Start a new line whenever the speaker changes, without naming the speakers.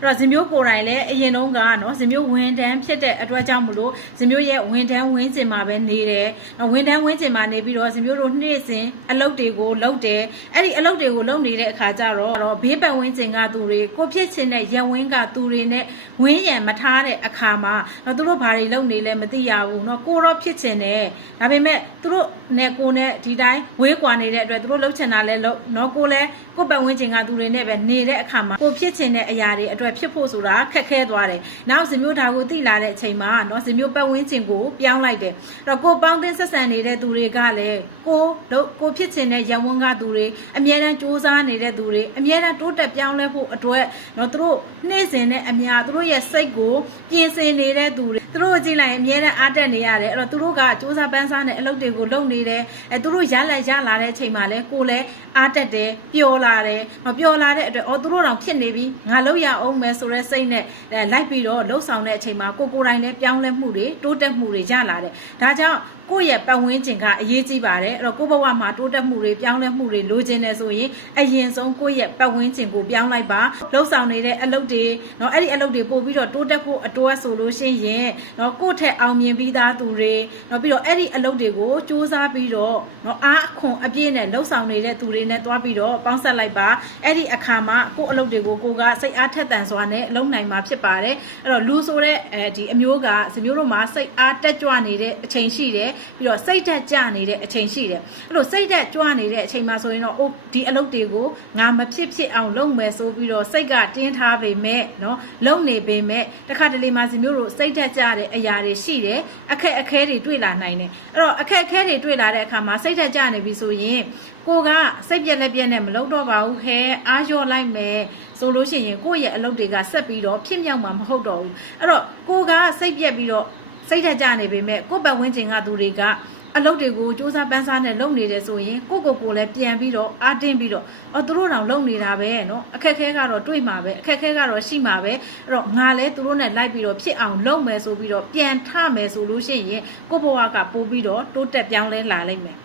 အဲ့တော့ဇင်မျိုးကိုယ်တိုင်လည်းအရင်တုန်းကနော်ဇင်မျိုးဝန်တန်းဖြစ်တဲ့အတွက်ကြောင့်မလို့ဇင်မျိုးရဲ့ဝန်တန်းဝင်းကျင်မှာပဲနေတယ်နော်ဝန်တန်းဝင်းကျင်မှာနေပြီးတော့ဇင်မျိုးတို့နေ့စဉ်အလုပ်တွေကိုလုပ်တယ်အဲ့ဒီအလုပ်တွေကိုလုပ်နေတဲ့အခါကျတော့တော့ဘေးပတ်ဝန်းကျင်ကသူတွေကိုဖြစ်ချင်တဲ့ရက်ဝင်းကသူတွေနဲ့ဝင်းရံမထားတဲ့အခါမှာနော်သူတို့ဘာတွေလုပ်နေလဲမသိရဘူးနော်ကိုတော့ဖြစ်ချင်တယ်ဒါပေမဲ့သူတို့နဲ့ကိုနဲ့ဒီတိုင်းဝေးကွာနေတဲ့အတွက်သူတို့လှုပ်ချင်တာလဲလှုပ်နော်ကိုလည်းကိုပတ်ဝန်းကျင်ကသူတွေနဲ့ပဲနေတဲ့အခါမှာကိုဖြစ်ချင်တဲ့အရာတွေအတွက်ဖြစ်ဖို့ဆိုတာခက်ခဲသွားတယ်။နောက်ဇင်မျိုးဒါကိုသိလာတဲ့အချိန်မှာနော်ဇင်မျိုးပတ်ဝန်းကျင်ကိုပြောင်းလိုက်တယ်။အဲ့တော့ကိုပေါင်းသင်းဆက်ဆံနေတဲ့သူတွေကလည်းကိုလို့ကိုဖြစ်ချင်တဲ့ရန်ဝန်ကသူတွေအမြဲတမ်းစူးစမ်းနေတဲ့သူတွေအမြဲတမ်းတိုးတက်ပြောင်းလဲဖို့အတွက်နော်သူတို့နေ့စဉ်နဲ့အများသူတို့ရဲ့စိတ်ကိုပြင်ဆင်နေတဲ့သူတွေသူတို့ကိုကြည့်လိုက်ရင်အမြဲတမ်းအားတက်နေရတယ်အဲ့တော့သူတို့ကစူးစမ်းပန်းစားနေအလုပ်တွေကိုလုပ်နေတယ်အဲသူတို့ရလက်ရလာတဲ့အချိန်မှာလဲကိုလည်းအားတက်တယ်ပျော်လာတယ်မပျော်လာတဲ့အတွက်အော်သူတို့တောင်ဖြစ်နေပြီငါလုပ်ရအောင်မယ်ဆိုတဲ့စိတ်နဲ့အဲလိုက်ပြီးတော့လှုပ်ဆောင်တဲ့အချိန်မှာကိုကိုယ်တိုင်လည်းပြောင်းလဲမှုတွေတိုးတက်မှုတွေရလာတယ်ဒါကြောင့်ကိုယ့်ရဲ့ပတ်ဝန်းကျင်ကအရေးကြီးပါတယ်အဲ့တော့ကိုယ့်ဘဝမှာတိုးတက်မှုတွေပြောင်းလဲမှုတွေလိုချင်တယ်ဆိုရင်အရင်ဆုံးကိုယ့်ရဲ့ပတ်ဝန်းကျင်ကိုပြောင်းလိုက်ပါလှုပ်ဆောင်နေတဲ့အလုပ်တွေเนาะအဲ့ဒီအလုပ်တွေပို့ပြီးတော့တိုးတက်ဖို့အတွက်ဆိုလို့ရှိရင်เนาะကိုယ့်ထက်အောင်မြင်ပြီးသားသူတွေเนาะပြီးတော့အဲ့ဒီအလုပ်တွေကိုစူးစမ်းပြီးတော့เนาะအားအခွန်အပြည့်နဲ့လှုပ်ဆောင်နေတဲ့သူတွေနဲ့တွားပြီးတော့ပေါင်းဆက်လိုက်ပါအဲ့ဒီအခါမှာကိုယ့်အလုပ်တွေကိုကိုကစိတ်အားထက်သန် စွာနဲ့လုပ်နိုင်မှာဖြစ်ပါတယ်အဲ့တော့လူဆိုတဲ့အဲဒီအမျိုးကစမျိုးတို့မှာစိတ်အားတက်ကြွနေတဲ့အချိန်ရှိတယ်ပြီးတော့စိတ်ဓာတ်ကျနေတဲ့အချိန်ရှိတယ်အဲ့လိုစိတ်ဓာတ်ကြွနေတဲ့အချိန်မှာဆိုရင်တော့အိုးဒီအလုပ်တွေကိုငါမဖြစ်ဖြစ်အောင်လုပ်မယ်ဆိုပြီးတော့စိတ်ကတင်းထားပေမဲ့เนาะလုပ်နေပေမဲ့တခါတလေမှစမျိုးတို့စိတ်ဓာတ်ကျတဲ့အရာတွေရှိတယ်အခက်အခဲတွေတွေ့လာနိုင်တယ်အဲ့တော့အခက်အခဲတွေတွေ့လာတဲ့အခါမှာစိတ်ဓာတ်ကျနေပြီဆိုရင် ကိုကစိတ်ပြက်လက်ပြက်နဲ့မလုပ်တော့ပါဘူးခဲအားလျော့လိုက်မယ်ဆိုလို့ရှိရင်ကိုယ့်ရဲ့အလုပ်တွေကဆက်ပြီးတော့ဖြစ်မြောက်မှာမဟုတ်တော့ဘူးအဲ့တော့ကိုကစိတ်ပြက်ပြီးတော့စိတ်ဓာတ်ကျနေပေမဲ့ကိုယ့်ပတ်ဝန်းကျင်ကသူတွေကအလုပ်တွေကိုစူးစမ်းပန်းစားနဲ့လုပ်နေတယ်ဆိုရင်ကိုကိုကိုလည်းပြန်ပြီးတော့အားတင်းပြီးတော့အော်သူတို့တောင်လုပ်နေတာပဲเนาะအခက်ခဲကတော့တွေ့မှာပဲအခက်ခဲကတော့ရှိမှာပဲအဲ့တော့ငါလည်းသူတို့နဲ့လိုက်ပြီးတော့ဖြစ်အောင်လုပ်မယ်ဆိုပြီးတော့ပြန်ထမယ်ဆိုလို့ရှိရင်ကိုဘဝကပို့ပြီးတော့တိုးတက်ပြောင်းလဲလာလိမ့်မယ်